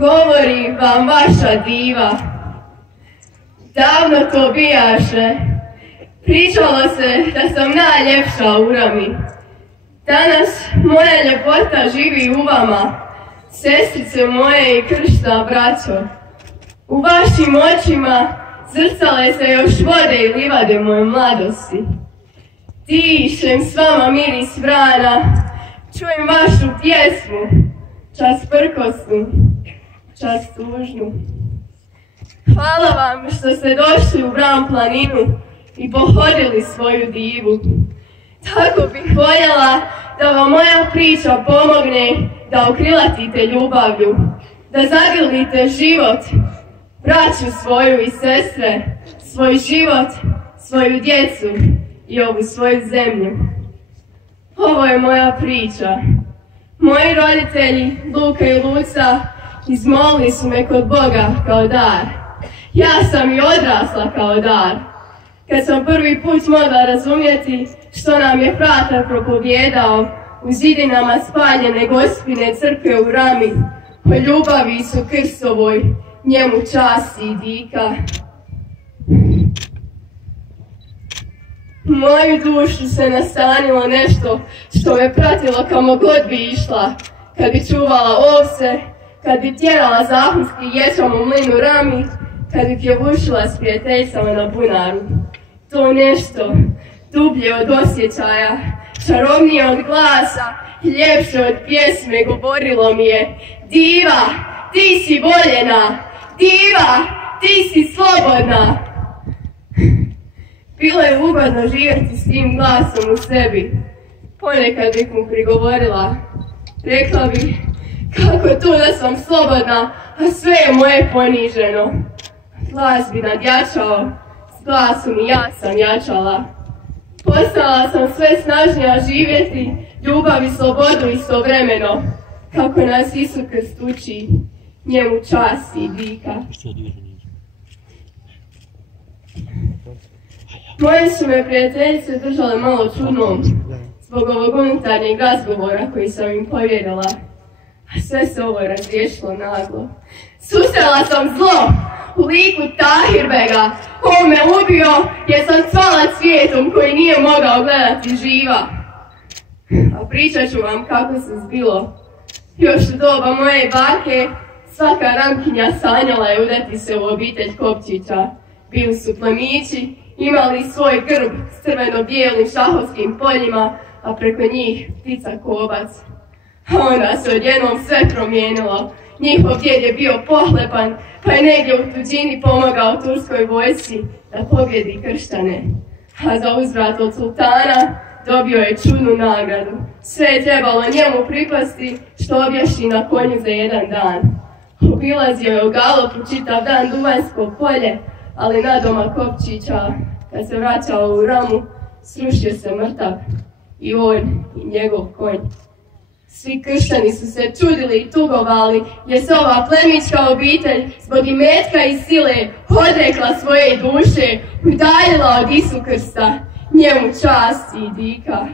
govori vam vaša diva. Davno to bijaše, pričalo se da sam najljepša u Rami. Danas moja ljepota živi u vama, sestrice moje i kršna braćo. U vašim očima zrcale se još vode i livade moje mladosti. Dišem s vama miris vrana, čujem vašu pjesmu, čas prkosnu, čas tužnu. Hvala vam što ste došli u Vran planinu i pohodili svoju divu. Tako bih voljela da vam moja priča pomogne da okrilatite ljubavlju, da zagrlite život, braću svoju i sestre, svoj život, svoju djecu i ovu svoju zemlju. Ovo je moja priča. Moji roditelji, Luka i Luca, izmolili su me kod Boga kao dar. Ja sam i odrasla kao dar. Kad sam prvi put mogla razumjeti što nam je fratar propovjedao u zidinama spaljene Gospine crkve u Rami, o ljubavi Isu Kristovoj, njemu časti i dika. U moju dušu se nastanilo nešto što me pratilo kamo god bi išla, kad bi čuvala ovce, kad bi tjerala zahumski ječam u mlinu Rami, kad bi pjevušila s prijateljicama na bunaru. To nešto dublje od osjećaja, čarobnije od glasa, ljepše od pjesme govorilo mi je: diva, ti si voljena, diva, ti si slobodna. Bilo je ugodno živjeti s tim glasom u sebi. Ponekad bih mu prigovorila, rekla bih kako to da sam slobodna, a sve je moje poniženo. Glas bi nadjačao, s glasom i ja sam jačala. Postala sam sve snažnija živjeti ljubav i slobodu istovremeno, kako nas Isus Krist uči, njemu čast i dika. Moje su me prijateljice držale malo čudnom zbog ovog unutarnjeg razgovora koji sam im povjerila, a sve se ovo razriješilo naglo. Susrela sam zlo u liku Tahirbega. On me ubio jer sam cvala cvijetom koji nije mogao gledati živa. A pričat ću vam kako se zbilo. Još u doba moje bake svaka Ramkinja sanjala je udati se u obitelj Kopčića. Bili su plemići, imali svoj grb s crveno-bijelim šahovskim poljima, a preko njih ptica kobac. A onda se odjednom sve promijenilo. Njihov djed je bio pohlepan, pa je negdje u tuđini pomogao turskoj vojsci da pobjedi kršćane. A za uzvrat od sultana dobio je čudnu nagradu. Sve je trebalo njemu pripasti što objaši na konju za jedan dan. Obilazio je u galopu čitav dan Duvanjsko polje, ali nadomak Kopčića, kad se vraćao u Ramu, srušio se mrtav, i on i njegov konj. Svi kršćani su se čudili i tugovali, jer se ova plemićka obitelj zbog imetka i sile odrekla svoje duše, udaljila od Isu Krsta, njemu čast i dika.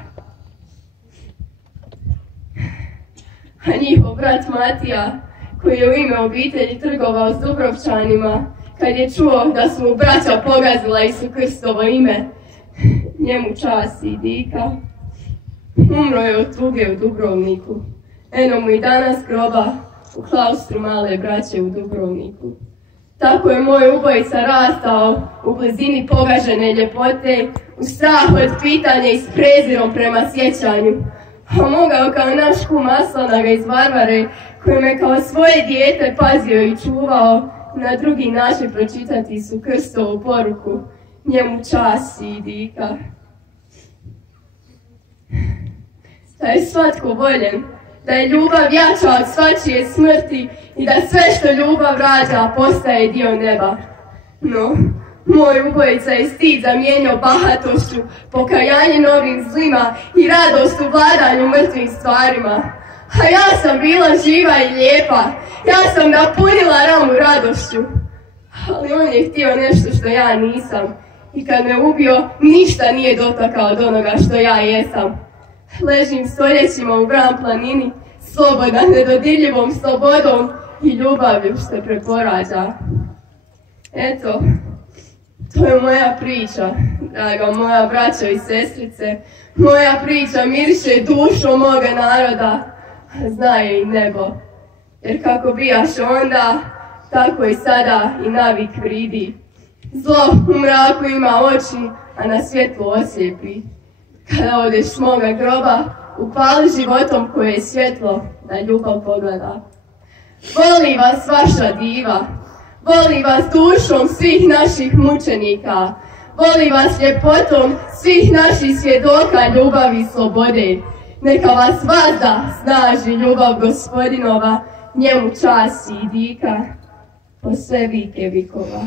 A njihov brat Matija, koji je u ime obitelji trgovao s Dubrovčanima, kad je čuo da su mu braća pogazila Isu Krstovo ime, njemu čast i dika. Umro je od tuge u Dubrovniku. Eno mu i danas groba u klaustru male braće u Dubrovniku. Tako je moj ubojica rastao u blizini pogažene ljepote, u strahu od pitanja i s prezirom prema sjećanju. A mogao kao naš kum Aslanaga iz Varvare, koji me kao svoje dijete pazio i čuvao, na drugi način pročitati Isu Krstovu poruku, njemu čast i dika. Da je svatko voljen, da je ljubav jača od svačije smrti i da sve što ljubav rađa postaje dio neba. No, moj ubojica je stid zamijenio bahatošću, pokajanje novim zlima i radost u vladanju mrtvim stvarima. A ja sam bila živa i lijepa, ja sam napunila Ramu radošću. Ali on je htio nešto što ja nisam i kad me ubio, ništa nije dotakao od onoga što ja jesam. Ležim stoljećima u Vran planini, slobodan nedodirljivom slobodom, i ljubavlju što preporađa. Eto, to je moja priča, draga moja braćo i sestrice. Moja priča miriše dušu moga naroda, a zna je i nebo. Jer kako bijaš onda, tako i sada i navik vridi. Zlo u mraku ima oči, a na svjetlu oslijepi. Kada odeš s moga groba, upali životom koje je svjetlo, da ljubav pogleda. Voli vas vaša diva, voli vas dušom svih naših mučenika, voli vas ljepotom svih naših svjedoka ljubavi i slobode. Neka vas vazda snaži ljubav gospodinova, njemu čast i dika, po sve vike vikova.